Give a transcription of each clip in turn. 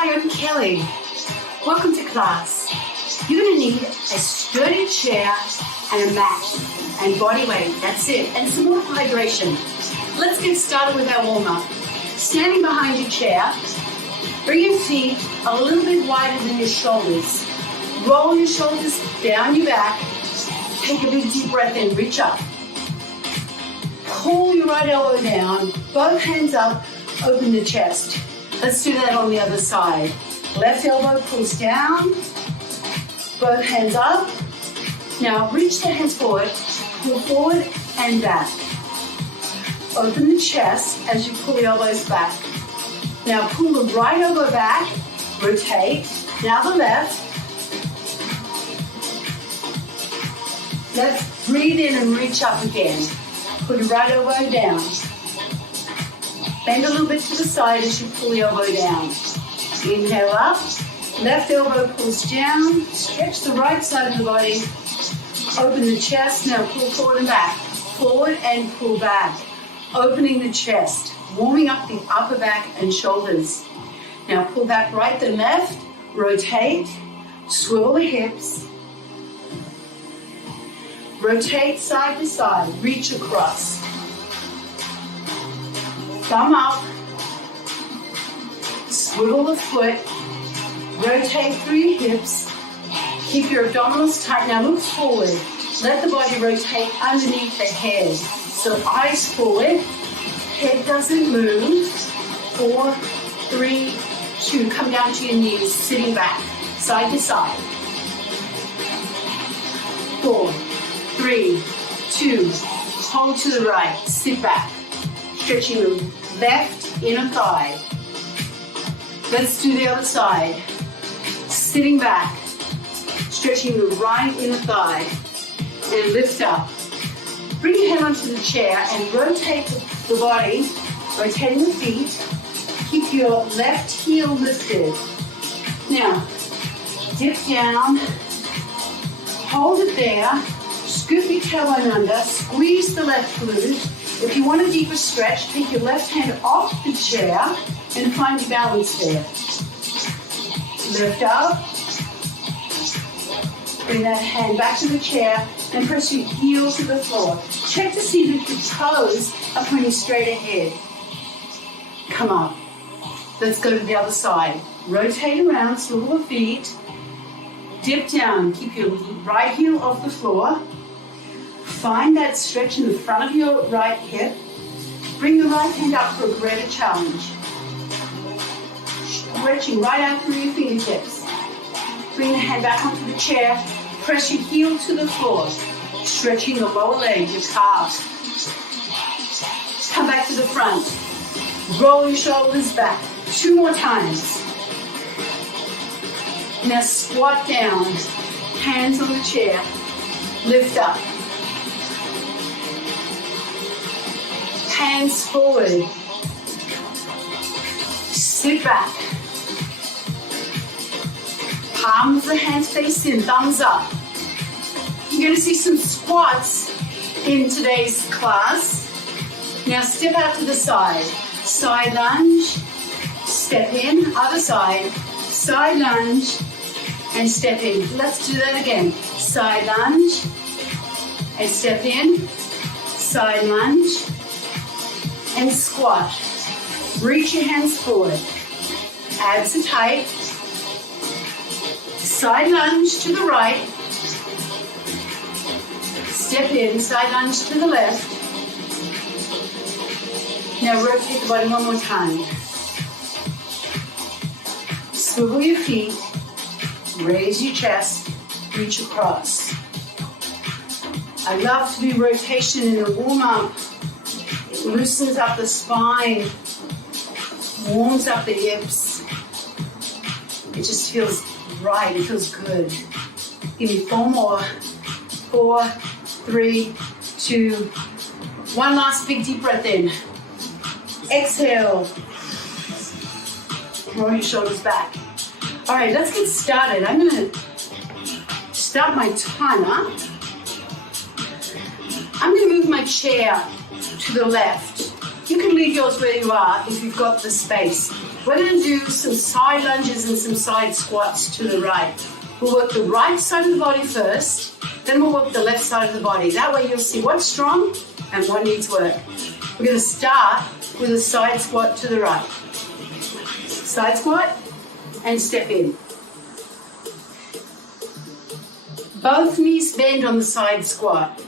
Hi, I'm Kelly. Welcome to class. You're going to need a sturdy chair and a mat and body weight. That's it. And some more hydration. Let's get started with our warm-up. Standing behind your chair, bring your feet a little bit wider than your shoulders. Roll your shoulders down your back. Take a big deep breath in. Reach up. Pull your right elbow down. Both hands up. Open the chest. Let's do that on the other side. Left elbow pulls down. Both hands up. Now reach the hands forward. Pull forward and back. Open the chest as you pull the elbows back. Now pull the right elbow back. Rotate. Now the left. Let's breathe in and reach up again. Put your right elbow down. Bend a little bit to the side as you pull the elbow down. Inhale up. Left elbow pulls down. Stretch the right side of the body. Open the chest. Now pull forward and back. Forward and pull back. Opening the chest. Warming up the upper back and shoulders. Now pull back right then left. Rotate. Swivel the hips. Rotate side to side. Reach across. Thumb up. Swivel the foot. Rotate through your hips. Keep your abdominals tight. Now look forward. Let the body rotate underneath the head. So eyes forward. Head doesn't move. 4, 3, 2. Come down to your knees. Sitting back. Side to side. 4, 3, 2. Hold to the right. Sit back. Stretching the left inner thigh. Let's do the other side. Sitting back. Stretching the right inner thigh. And lift up. Bring your head onto the chair and rotate the body. Rotating the feet. Keep your left heel lifted. Now, dip down. Hold it there. Scoop your tailbone under. Squeeze the left glute. If you want a deeper stretch, take your left hand off the chair and find your balance there. Lift up. Bring that hand back to the chair and press your heel to the floor. Check to see that your toes are pointing straight ahead. Come up. Let's go to the other side. Rotate around, swivel the feet. Dip down. Keep your right heel off the floor. Find that stretch in the front of your right hip. Bring your right hand up for a greater challenge. Stretching right out through your fingertips. Bring the hand back onto the chair. Press your heel to the floor. Stretching the lower leg, your calf. Come back to the front. Roll your shoulders back. 2 more times. Now squat down. Hands on the chair. Lift up. Hands forward. Sit back. Palms of the hands face in, thumbs up. You're going to see some squats in today's class. Now step out to the side. Side lunge, step in, other side. Side lunge, and step in. Let's do that again. Side lunge, and step in. Side lunge, and squat. Reach your hands forward. Abs are tight. Side lunge to the right. Step in, side lunge to the left. Now rotate the body one more time. Swivel your feet. Raise your chest. Reach across. I love to do rotation in the warm-up. It loosens up the spine, warms up the hips. It just feels right, it feels good. Give me 4 more. 4, 3, 2, 1 last big deep breath in. Exhale. Roll your shoulders back. All right, let's get started. I'm going to start my timer. I'm going to move my chair to the left You can leave yours where you are if you've got the space. We're going to do some side lunges and some side squats to the right. We'll work the right side of the body first, then we'll work the left side of the body. That way you'll see what's strong and what needs work. We're going to start with a side squat to the right. Side squat and step in. Both knees bend on the side squat.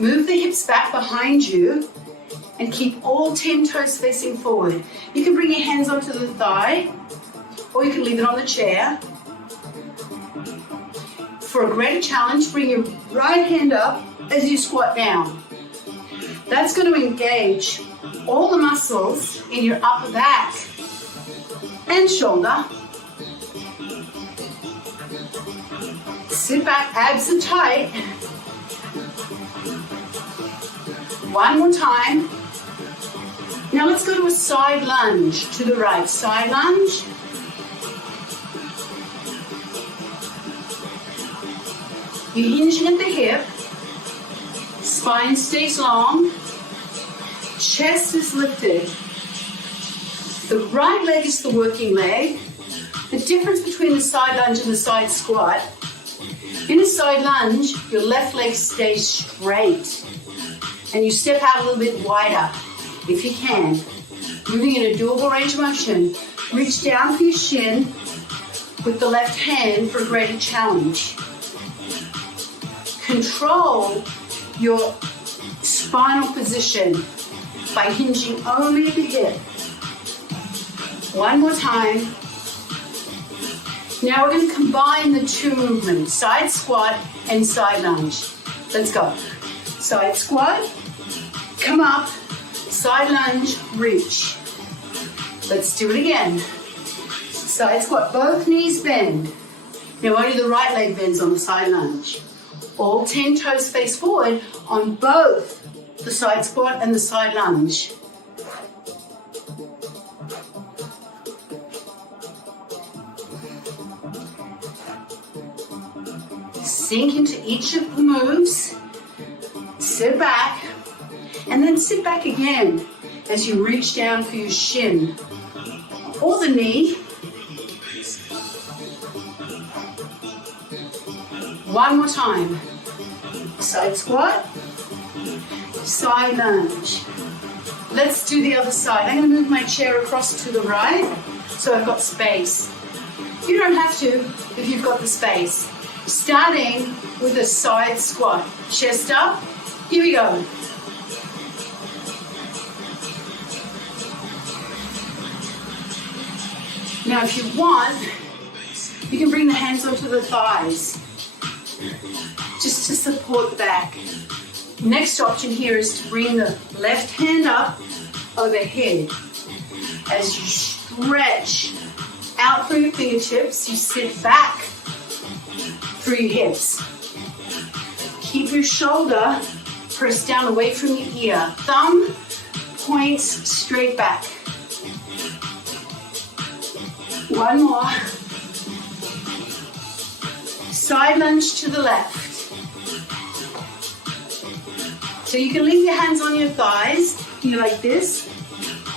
Move the hips back behind you and keep all 10 toes facing forward. You can bring your hands onto the thigh or you can leave it on the chair. For a greater challenge, bring your right hand up as you squat down. That's going to engage all the muscles in your upper back and shoulder. Sit back, abs are tight. One more time. Now let's go to a side lunge to the right. Side lunge. You're hinging at the hip. Spine stays long. Chest is lifted. The right leg is the working leg. The difference between the side lunge and the side squat, in a side lunge, your left leg stays straight and you step out a little bit wider if you can. Moving in a doable range of motion. Reach down for your shin with the left hand for a greater challenge. Control your spinal position by hinging only at the hip. One more time. Now we're going to combine the two movements, side squat and side lunge. Let's go. Side squat, come up, side lunge, reach. Let's do it again. Side squat, both knees bend. Now only the right leg bends on the side lunge. All 10 toes face forward on both the side squat and the side lunge. Sink into each of the moves. Sit back, and then sit back again as you reach down for your shin or the knee. One more time. Side squat, side lunge. Let's do the other side. I'm going to move my chair across to the right so I've got space. You don't have to if you've got the space. Starting with a side squat. Chest up. Here we go. Now if you want, you can bring the hands onto the thighs just to support the back. Next option here is to bring the left hand up overhead. As you stretch out through your fingertips, you sit back through your hips. Keep your shoulder pressed down away from your ear. Thumb points straight back. One more. Side lunge to the left. So you can leave your hands on your thighs, here like this,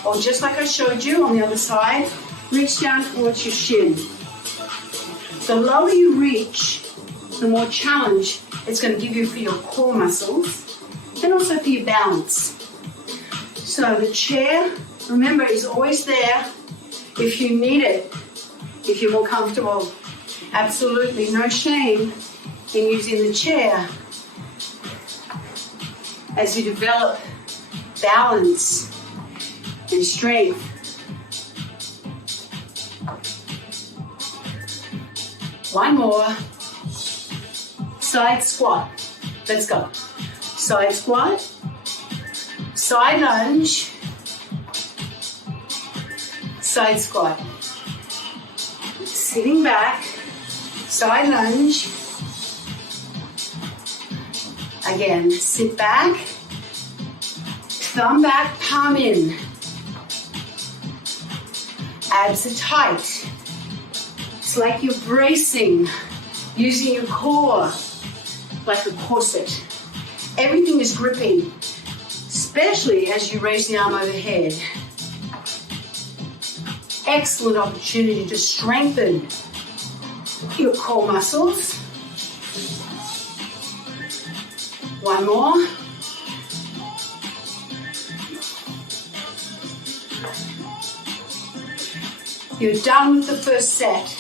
or just like I showed you on the other side, reach down towards your shin. The lower you reach, the more challenge it's going to give you for your core muscles and also for your balance. So the chair, remember, is always there if you need it, if you're more comfortable. Absolutely no shame in using the chair as you develop balance and strength. One more. Side squat. Let's go. Side squat. Side lunge. Side squat. Sitting back. Side lunge. Again, sit back. Thumb back, palm in. Abs are tight. It's like you're bracing, using your core like a corset. Everything is gripping. especially as you raise the arm overhead. Excellent opportunity to strengthen your core muscles. One more. You're done with the first set.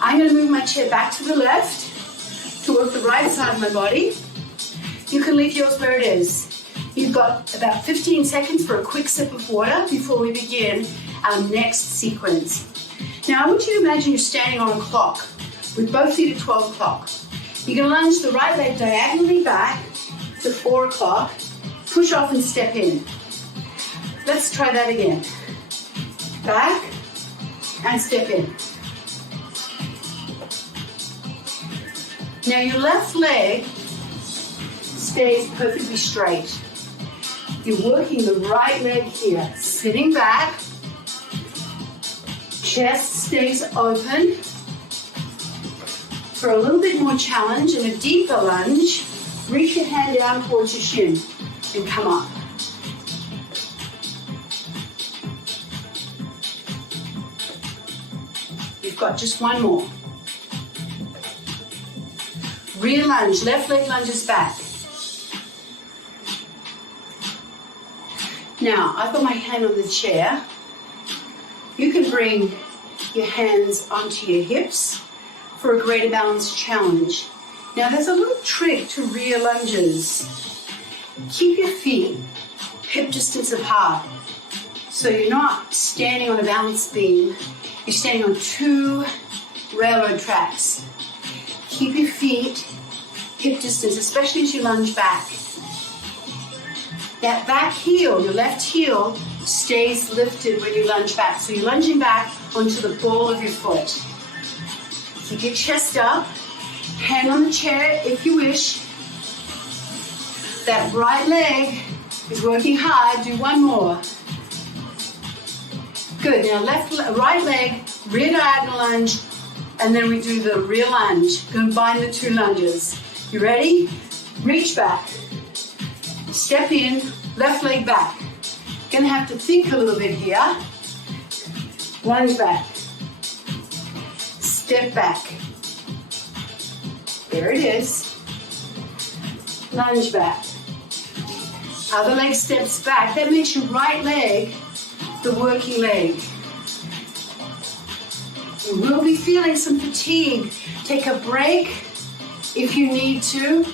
I'm going to move my chair back to the left to work the right side of my body. You can leave yours where it is. You've got about 15 seconds for a quick sip of water before we begin our next sequence. Now I want you to imagine you're standing on a clock with both feet at 12 o'clock. You're going to lunge the right leg diagonally back to 4 o'clock, push off and step in. Let's try that again. Back and step in. Now your left leg stays perfectly straight. You're working the right leg here, sitting back, chest stays open. For a little bit more challenge and a deeper lunge, reach your hand down towards your shin and come up. You've got just one more. Rear lunge, left leg lunges back. Now, I've got my hand on the chair. You can bring your hands onto your hips for a greater balance challenge. Now, there's a little trick to rear lunges. Keep your feet hip distance apart. So you're not standing on a balance beam, you're standing on 2 railroad tracks. Keep your feet hip distance, especially as you lunge back. That back heel, your left heel, stays lifted when you lunge back. So you're lunging back onto the ball of your foot. Keep your chest up, hand on the chair if you wish. That right leg is working hard. Do one more. Good. Now right leg, rear diagonal lunge, and then we do the rear lunge. Combine the 2 lunges. You ready? Reach back. Step in, left leg back. Gonna have to think a little bit here. Lunge back. Step back. There it is. Lunge back. Other leg steps back. That makes your right leg the working leg. You will be feeling some fatigue. Take a break if you need to.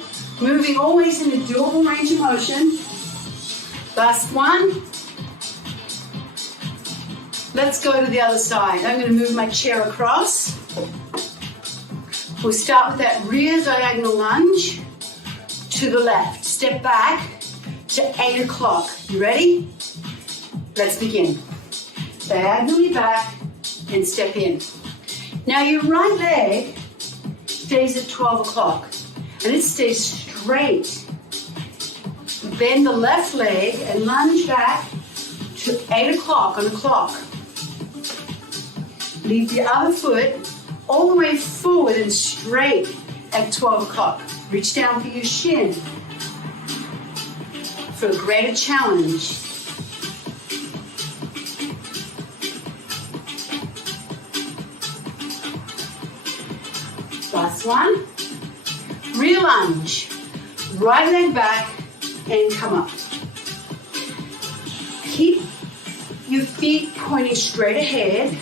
Moving always in a doable range of motion. Last one. Let's go to the other side. I'm going to move my chair across. We'll start with that rear diagonal lunge to the left. Step back to 8 o'clock. You ready? Let's begin. Diagonally back and step in. Now your right leg stays at 12 o'clock and it stays straight. Bend the left leg and lunge back to 8 o'clock on the clock. Leave the other foot all the way forward and straight at 12 o'clock. Reach down for your shin for a greater challenge. Last one. Rear lunge. Right leg back and come up. Keep your feet pointing straight ahead.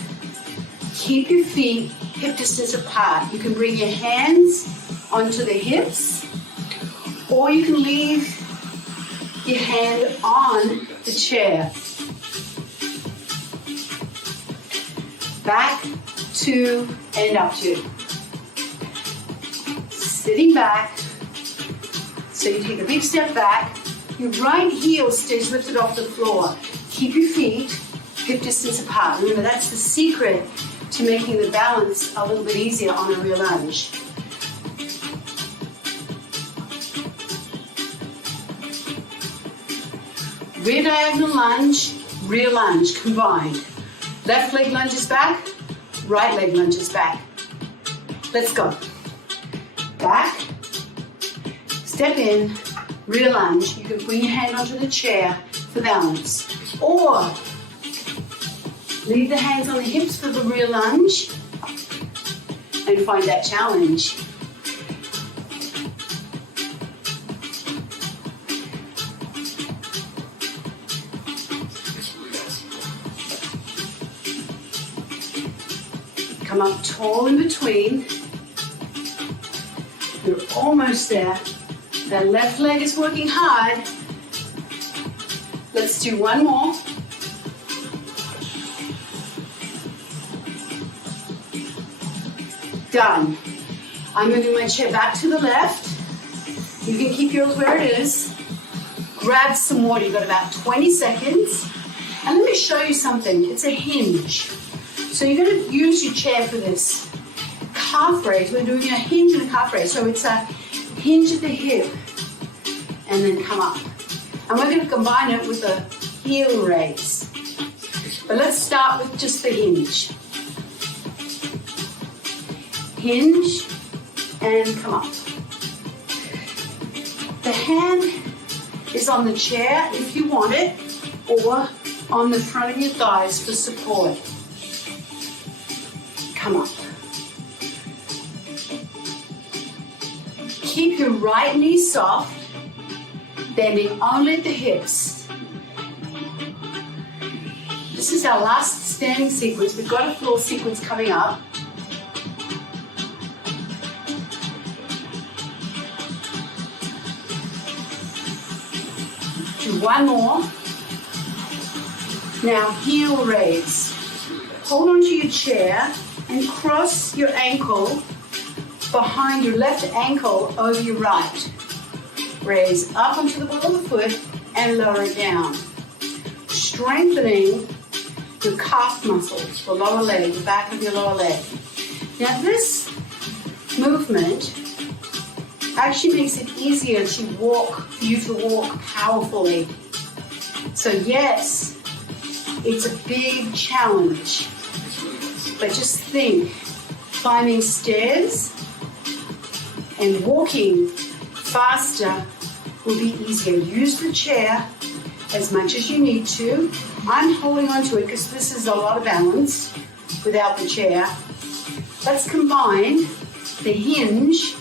Keep your feet hip distance apart. You can bring your hands onto the hips, or you can leave your hand on the chair. Back, 2, and up 2. Sitting back. So you take a big step back. Your right heel stays lifted off the floor. Keep your feet hip distance apart. Remember, that's the secret to making the balance a little bit easier on a rear lunge. Rear diagonal lunge, rear lunge combined. Left leg lunges back, right leg lunges back. Let's go. Back, step in, rear lunge, you can bring your hand onto the chair for balance. Or leave the hands on the hips for the rear lunge and find that challenge. Come up tall in between. You're almost there. That left leg is working hard. Let's do one more. Done. I'm moving my chair back to the left. You can keep yours where it is. Grab some water. You've got about 20 seconds. And let me show you something. It's a hinge. So you're going to use your chair for this. Calf raise. We're doing a hinge and a calf raise. So it's a hinge at the hip and then come up. And we're going to combine it with a heel raise. But let's start with just the hinge. Hinge and come up. The hand is on the chair if you want it, or on the front of your thighs for support. Come up. Keep your right knee soft, bending only at the hips. This is our last standing sequence. We've got a floor sequence coming up. Do one more. Now heel raise. Hold onto your chair and cross your ankle behind your left ankle over your right. Raise up onto the ball of the foot and lower it down. Strengthening your calf muscles, the lower leg, the back of your lower leg. Now this movement actually makes it easier to walk, for you to walk powerfully. So yes, it's a big challenge. But just think, climbing stairs and walking faster will be easier. Use the chair as much as you need to. I'm holding on to it because this is a lot of balance without the chair. Let's combine the hinge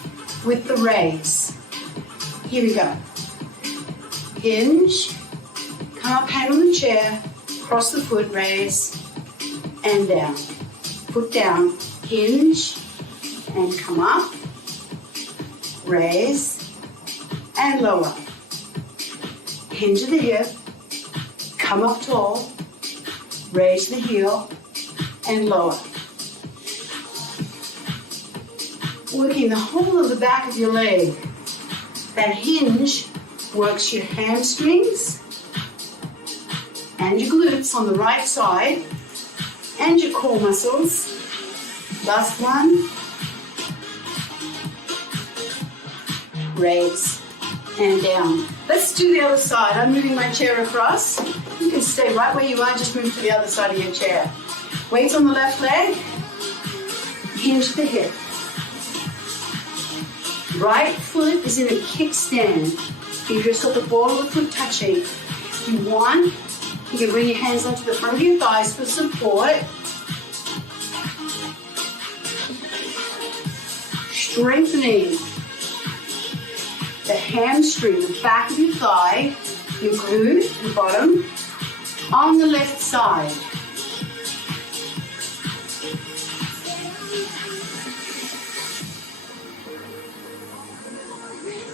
with the raise. Here we go. Hinge, come up, hand on the chair, cross the foot, raise, and down. Foot down, hinge, and come up, raise, and lower. Hinge at the hip, come up tall, raise the heel, and lower. Working the whole of the back of your leg. That hinge works your hamstrings and your glutes on the right side and your core muscles. Last one. Raise and down. Let's do the other side. I'm moving my chair across. You can stay right where you are, just move to the other side of your chair. Weight on the left leg, hinge the hip. Right foot is in a kickstand. You just got the ball of the foot touching. If you want, you can bring your hands onto the front of your thighs for support. Strengthening the hamstring, the back of your thigh, your glute, the bottom, on the left side.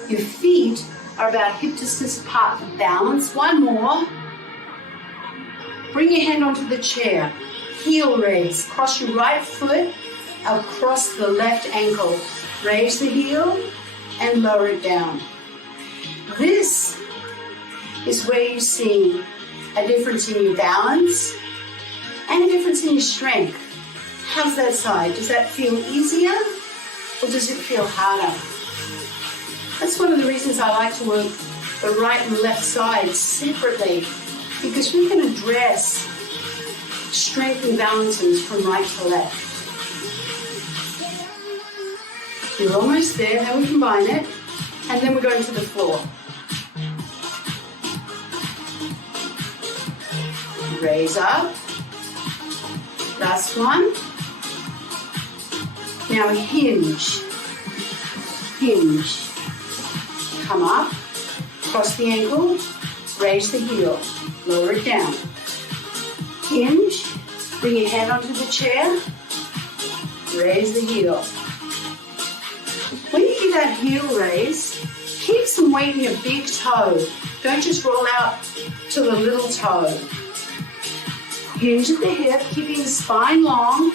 Your feet are about hip distance apart for balance. One more. Bring your hand onto the chair. Heel raise. Cross your right foot across the left ankle. Raise the heel and lower it down. This is where you see a difference in your balance and a difference in your strength. How's that side? Does that feel easier or does it feel harder? That's one of the reasons I like to work the right and left side separately, because we can address strength and balances from right to left. You're almost there, then we combine it, and then we're going to the floor. Raise up. Last one. Now hinge. Hinge. Come up. Cross the ankle. Raise the heel. Lower it down. Hinge. Bring your hand onto the chair. Raise the heel. When you do that heel raise, keep some weight in your big toe. Don't just roll out to the little toe. Hinge at the hip, keeping the spine long.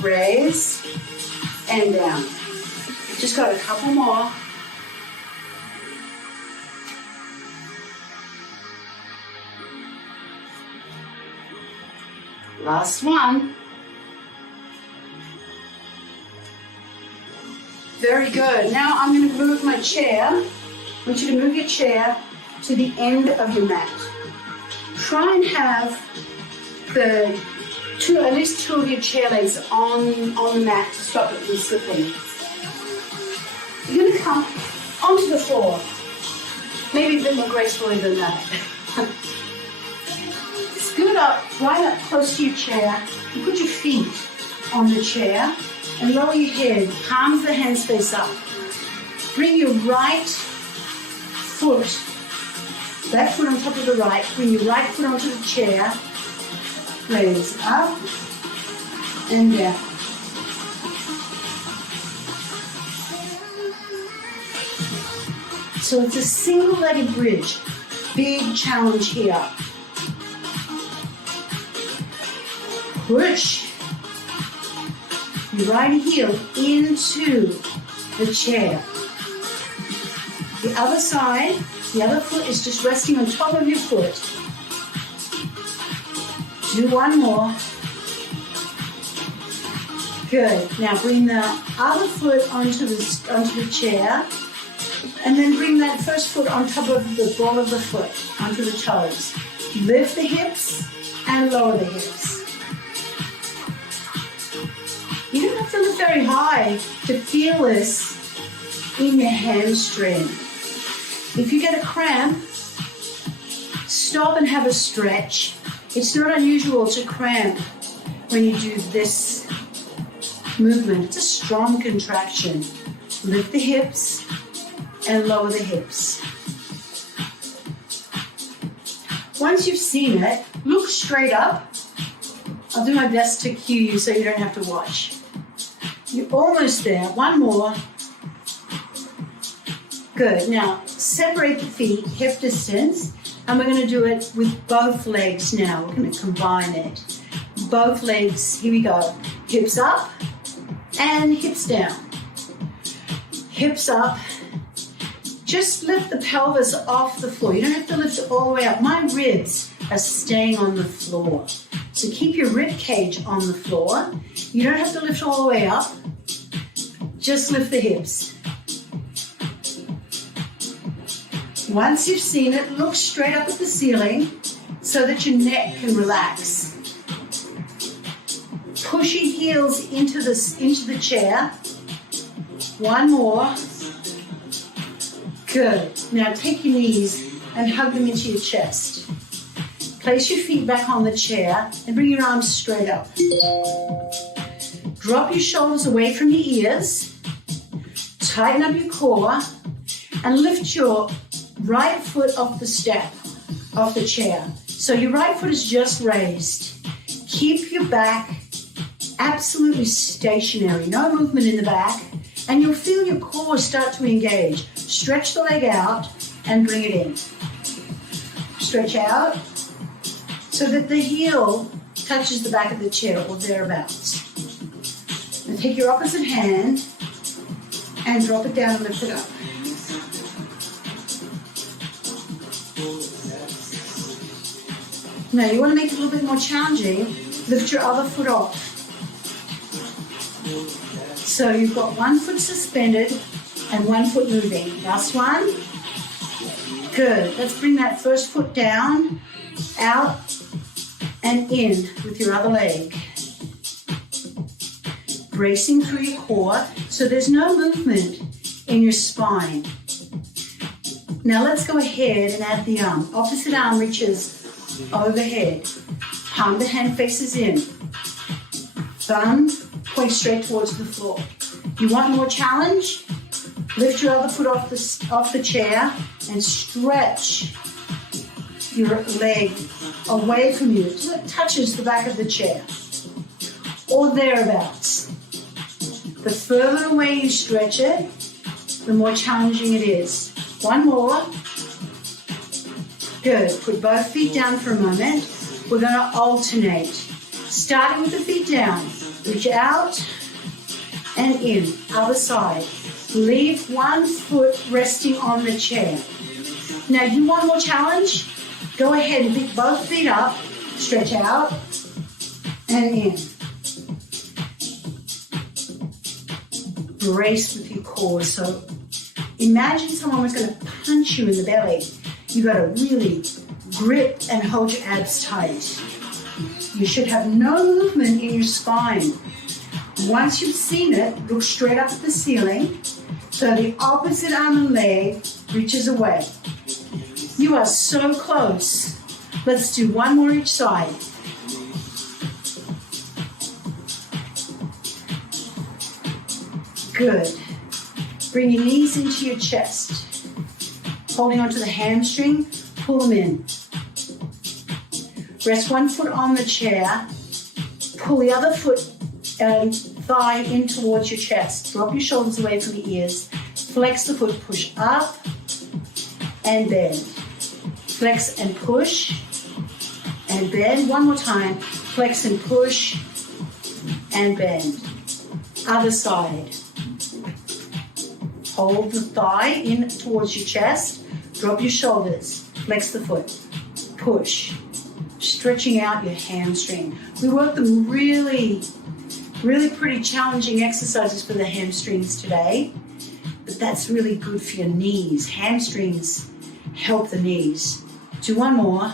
Raise and down. Just got a couple more. Last one. Very good. Now I'm going to move my chair. I want you to move your chair to the end of your mat. Try and have at least two of your chair legs on the mat to stop it from slipping. You're going to come onto the floor. Maybe a bit more gracefully than that. Scoot up, right up close to your chair, and put your feet on the chair, and lower your head, palms of the hands face up. Bring your right foot, left foot on top of the right, bring your right foot onto the chair, raise up and down. So it's a single-legged bridge, big challenge here. Push your right heel into the chair. The other side, the other foot is just resting on top of your foot. Do one more. Good. Now bring the other foot onto the chair, and then bring that first foot on top of the ball of the foot, onto the toes. Lift the hips and lower the hips. You don't have to lift very high to feel this in your hamstring. If you get a cramp, stop and have a stretch. It's not unusual to cramp when you do this movement. It's a strong contraction. Lift the hips and lower the hips. Once you've seen it, look straight up. I'll do my best to cue you so you don't have to watch. You're almost there. One more. Good. Now, separate the feet, hip distance, and we're going to do it with both legs now. We're going to combine it. Both legs. Here we go. Hips up and hips down. Hips up. Just lift the pelvis off the floor. You don't have to lift it all the way up. My ribs are staying on the floor. So keep your rib cage on the floor. You don't have to lift all the way up. Just lift the hips. Once you've seen it, look straight up at the ceiling so that your neck can relax. Push your heels into the chair. One more. Good. Now take your knees and hug them into your chest. Place your feet back on the chair and bring your arms straight up. Drop your shoulders away from your ears. Tighten up your core and lift your right foot off the step, off the chair. So your right foot is just raised. Keep your back absolutely stationary, no movement in the back, and you'll feel your core start to engage. Stretch the leg out and bring it in. Stretch out so that the heel touches the back of the chair or thereabouts. And take your opposite hand and drop it down and lift it up. Now you want to make it a little bit more challenging. Lift your other foot off. So you've got one foot suspended and one foot moving. Last one. Good. Let's bring that first foot down, out, and in with your other leg. Bracing through your core so there's no movement in your spine. Now let's go ahead and add the arm. Opposite arm reaches overhead. Palm of the hand faces in. Thumb points straight towards the floor. You want more challenge? Lift your other foot off the chair and stretch your leg away from you till it touches the back of the chair or thereabouts. The further away you stretch it, the more challenging it is. One more. Good. Put both feet down for a moment. We're going to alternate. Starting with the feet down. Reach out and in. Other side. Leave one foot resting on the chair. Now, you want more challenge? Go ahead and pick both feet up. Stretch out and in. Brace with your core. So imagine someone was going to punch you in the belly. You got to really grip and hold your abs tight. You should have no movement in your spine. Once you've seen it, look straight up at the ceiling so the opposite arm and leg reaches away. You are so close. Let's do one more each side. Good. Bring your knees into your chest. Holding onto the hamstring, pull them in. Rest one foot on the chair. Pull the other foot and thigh in towards your chest. Drop your shoulders away from your ears. Flex the foot, push up and bend. Flex and push and bend. One more time. Flex and push and bend. Other side. Hold the thigh in towards your chest. Drop your shoulders. Flex the foot. Push. Stretching out your hamstring. We work them really pretty challenging exercises for the hamstrings today. But that's really good for your knees. Hamstrings help the knees. Do one more.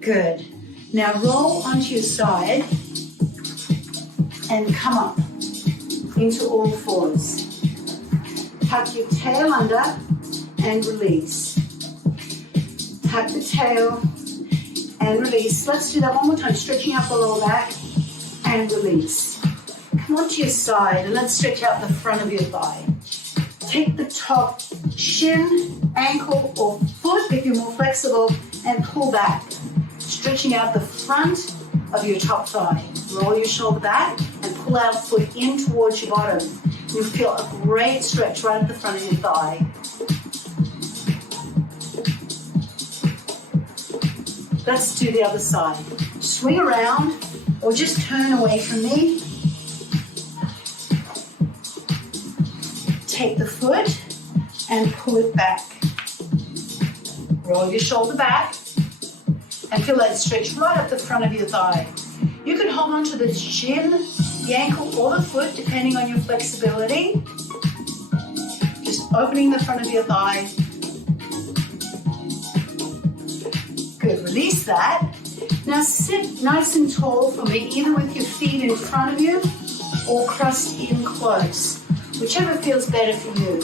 Good. Now roll onto your side and come up into all fours. Tuck your tail under and release. Tuck the tail and release. Let's do that one more time. Stretching out the lower back and release. Come onto your side and let's stretch out the front of your thigh. Take the top shin, ankle or foot if you're more flexible and pull back. Stretching out the front of your top thigh. Roll your shoulder back and pull out foot in towards your bottom. You'll feel a great stretch right at the front of your thigh. Let's do the other side. Swing around or just turn away from me. Take the foot and pull it back. Roll your shoulder back and feel that stretch right up the front of your thigh. You can hold on to the shin, the ankle, or the foot, depending on your flexibility. Just opening the front of your thigh. Good, release that. Now sit nice and tall for me, either with your feet in front of you or crossed in close, whichever feels better for you.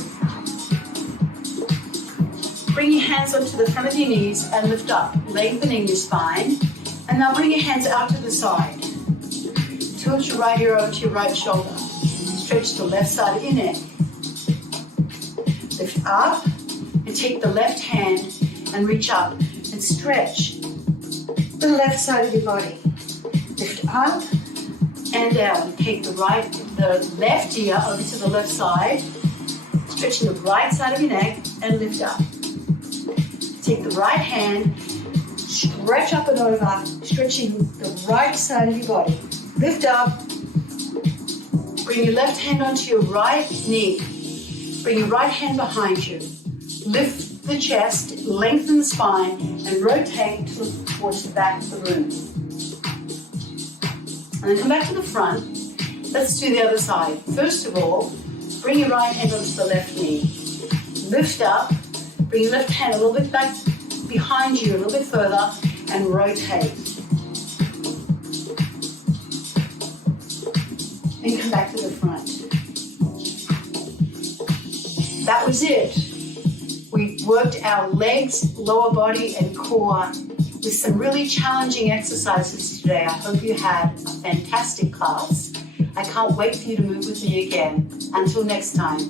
Bring your hands onto the front of your knees and lift up, lengthening your spine. And now bring your hands out to the side. Tilt your right ear over to your right shoulder. Stretch the left side of your neck. Lift up and take the left hand and reach up and stretch the left side of your body. Lift up and down. Take the left ear over to the left side. Stretching the right side of your neck and lift up. Take the right hand, stretch up and over, stretching the right side of your body. Lift up. Bring your left hand onto your right knee. Bring your right hand behind you. Lift the chest, lengthen the spine, and rotate towards the back of the room. And then come back to the front. Let's do the other side. First of all, bring your right hand onto the left knee. Lift up. Bring your left hand a little bit back behind you, a little bit further, and rotate. And come back to the front. That was it. We worked our legs, lower body, and core with some really challenging exercises today. I hope you had a fantastic class. I can't wait for you to move with me again. Until next time.